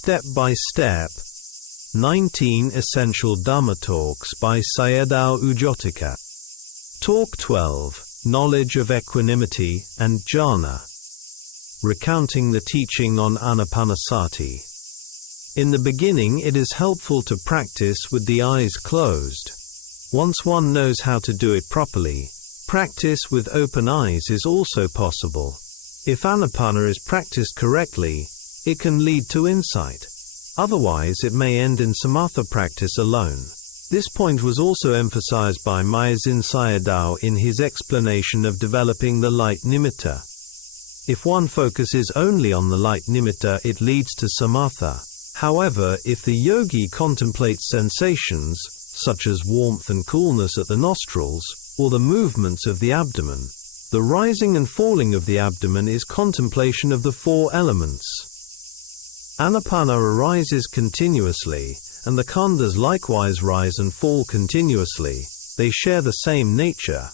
Step by Step, 19 Essential Dhamma Talks by Sayadaw Jotika. Talk 12, Knowledge of Equanimity and Jhāna. Recounting the teaching on Anapanasati. In the beginning it is helpful to practice with the eyes closed. Once one knows how to do it properly, practice with open eyes is also possible. If Anapana is practiced correctly, it can lead to insight. Otherwise it may end in samatha practice alone. This point was also emphasized by Myozin Sayadaw in his explanation of developing the light nimitta. If one focuses only on the light nimitta, it leads to samatha. However, if the yogi contemplates sensations, such as warmth and coolness at the nostrils, or the movements of the abdomen, the rising and falling of the abdomen is contemplation of the four elements. Anapana arises continuously, and the khandhas likewise rise and fall continuously. They share the same nature.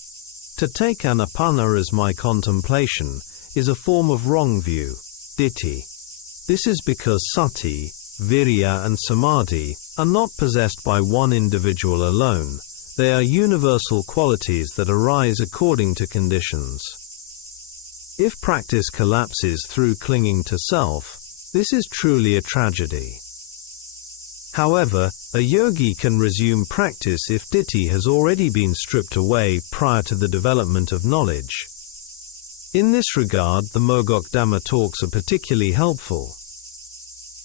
To take Anapana as my contemplation is a form of wrong view, ditthi. This is because sati, virya and samadhi are not possessed by one individual alone. They are universal qualities that arise according to conditions. If practice collapses through clinging to self, this is truly a tragedy. However, a yogi can resume practice if ditthi has already been stripped away prior to the development of knowledge. In this regard, the Mogok Dhamma talks are particularly helpful.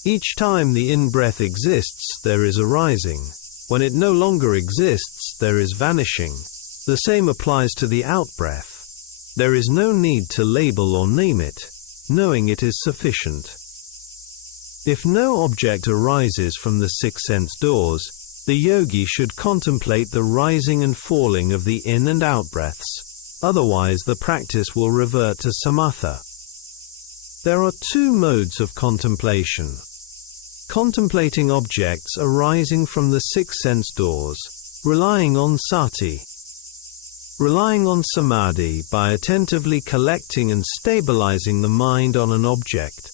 Each time the in-breath exists, there is arising. When it no longer exists, there is vanishing. The same applies to the out-breath. There is no need to label or name it. Knowing it is sufficient. If no object arises from the six sense doors, the yogi should contemplate the rising and falling of the in and out breaths. Otherwise the practice will revert to samatha. There are two modes of contemplation. Contemplating objects arising from the six sense doors, relying on sati. Relying on samadhi by attentively collecting and stabilizing the mind on an object.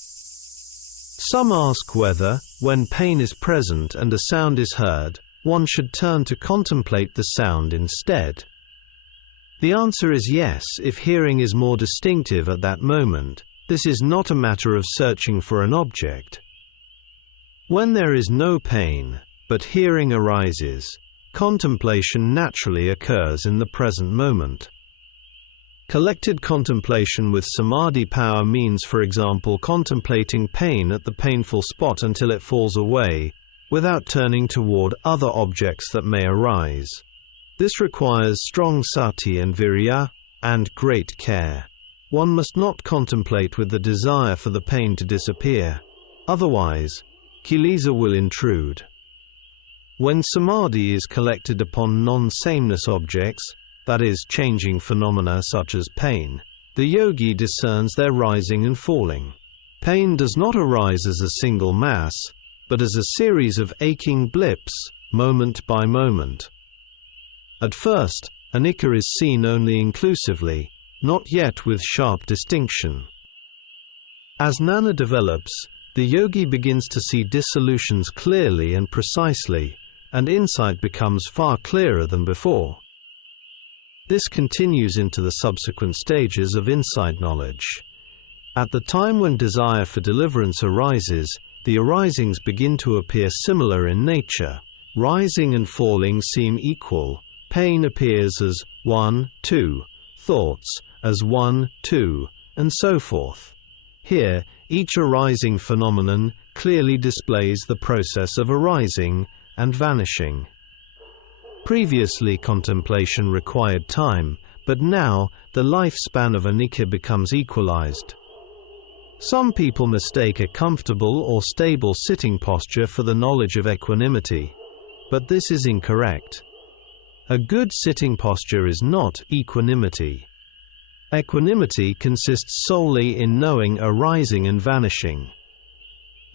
Some ask whether, when pain is present and a sound is heard, one should turn to contemplate the sound instead. The answer is yes, if hearing is more distinctive at that moment. This is not a matter of searching for an object. When there is no pain, but hearing arises, contemplation naturally occurs in the present moment. Collected contemplation with samadhi power means, for example, contemplating pain at the painful spot until it falls away, without turning toward other objects that may arise. This requires strong sati and virya, and great care. One must not contemplate with the desire for the pain to disappear. Otherwise, kilesa will intrude. When samadhi is collected upon non-sameness objects, that is, changing phenomena such as pain, the yogi discerns their rising and falling. Pain does not arise as a single mass, but as a series of aching blips, moment by moment. At first, anicca is seen only inclusively, not yet with sharp distinction. As jnana develops, the yogi begins to see dissolutions clearly and precisely, and insight becomes far clearer than before. This continues into the subsequent stages of insight knowledge. At the time when desire for deliverance arises, the arisings begin to appear similar in nature. Rising and falling seem equal. Pain appears as 1, 2, thoughts as 1, 2, and so forth. Here, each arising phenomenon clearly displays the process of arising and vanishing. Previously, contemplation required time, but now, the lifespan of anicca becomes equalized. Some people mistake a comfortable or stable sitting posture for the knowledge of equanimity. But this is incorrect. A good sitting posture is not equanimity. Equanimity consists solely in knowing arising and vanishing.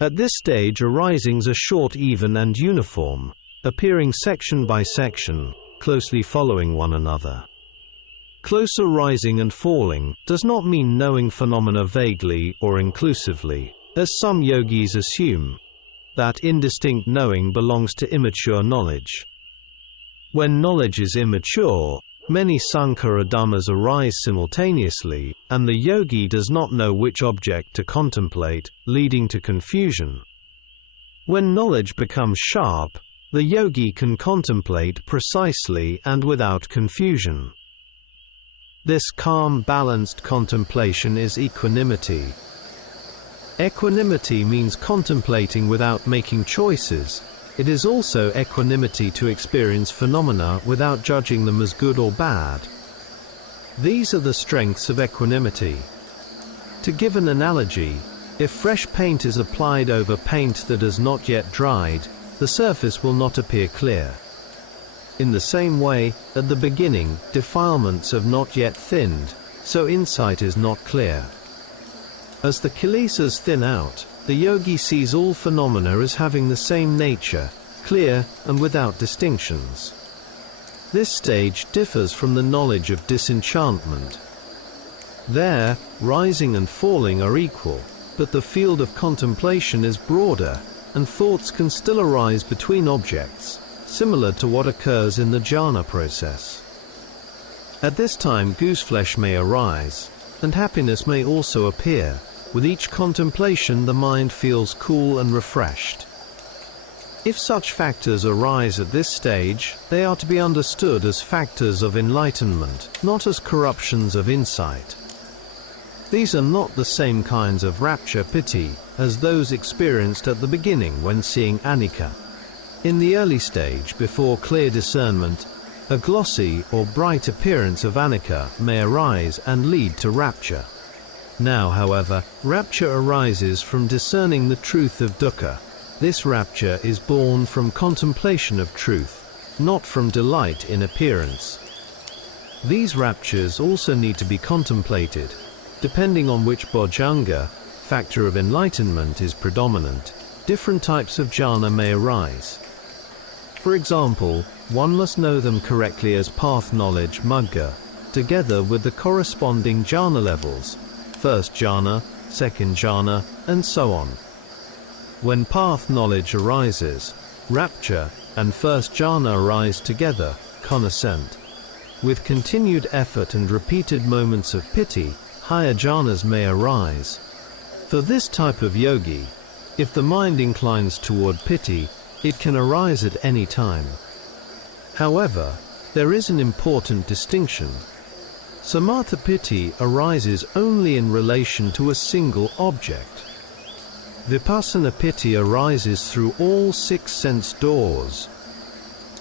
At this stage, arisings are short, even, and uniform, appearing section by section, closely following one another. Closer rising and falling does not mean knowing phenomena vaguely or inclusively, as some yogis assume. that indistinct knowing belongs to immature knowledge. When knowledge is immature, many sankhara dhammas arise simultaneously, and the yogi does not know which object to contemplate, leading to confusion. When knowledge becomes sharp, the yogi can contemplate precisely and without confusion. This calm, balanced contemplation is equanimity. Equanimity means contemplating without making choices. It is also equanimity to experience phenomena without judging them as good or bad. These are the strengths of equanimity. To give an analogy, if fresh paint is applied over paint that has not yet dried, the surface will not appear clear. In the same way, at the beginning, defilements have not yet thinned, so insight is not clear. As the kilesas thin out, the yogi sees all phenomena as having the same nature, clear and without distinctions. This stage differs from the knowledge of disenchantment. There, rising and falling are equal, but the field of contemplation is broader, and thoughts can still arise between objects, similar to what occurs in the jhana process. At this time gooseflesh may arise, and happiness may also appear. With each contemplation the mind feels cool and refreshed. If such factors arise at this stage, they are to be understood as factors of enlightenment, not as corruptions of insight. These are not the same kinds of rapture piti as those experienced at the beginning when seeing anicca. In the early stage, before clear discernment, a glossy or bright appearance of anicca may arise and lead to rapture. Now, however, rapture arises from discerning the truth of dukkha. This rapture is born from contemplation of truth, not from delight in appearance. These raptures also need to be contemplated. Depending on which bojjhanga, factor of enlightenment, is predominant, different types of jhana may arise. For example, one must know them correctly as path knowledge magga, together with the corresponding jhana levels, first jhana, second jhana, and so on. When path knowledge arises, rapture and first jhana arise together, connascent. With continued effort and repeated moments of piti, higher jhanas may arise. For this type of yogi, if the mind inclines toward piti, it can arise at any time. However, there is an important distinction. Samatha piti arises only in relation to a single object. Vipassana piti arises through all 6 sense doors.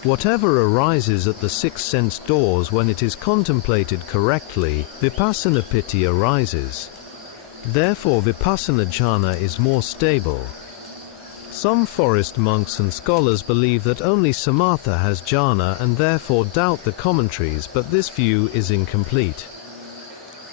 Whatever arises at the 6 sense doors when it is contemplated correctly, vipassana piti arises. Therefore vipassana jhana is more stable. Some forest monks and scholars believe that only samatha has jhana and therefore doubt the commentaries, but this view is incomplete.